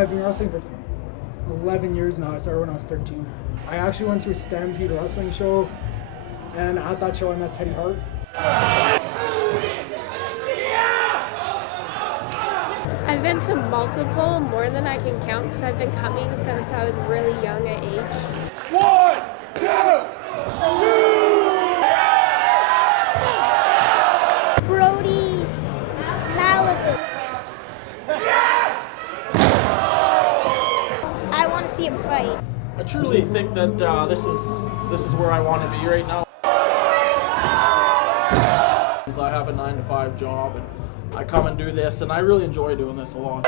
I've been wrestling for 11 years now. I started when I was 13. I actually went to a Stampede wrestling show, and at that show I met Teddy Hart. I've been to multiple, more than I can count, because I've been coming since I was really young at age. 1, 2, 3! Brody Malibu. I want to see him fight. I truly think that this is where I want to be right now. I have a 9-to-5 job, and I come and do this, and I really enjoy doing this a lot.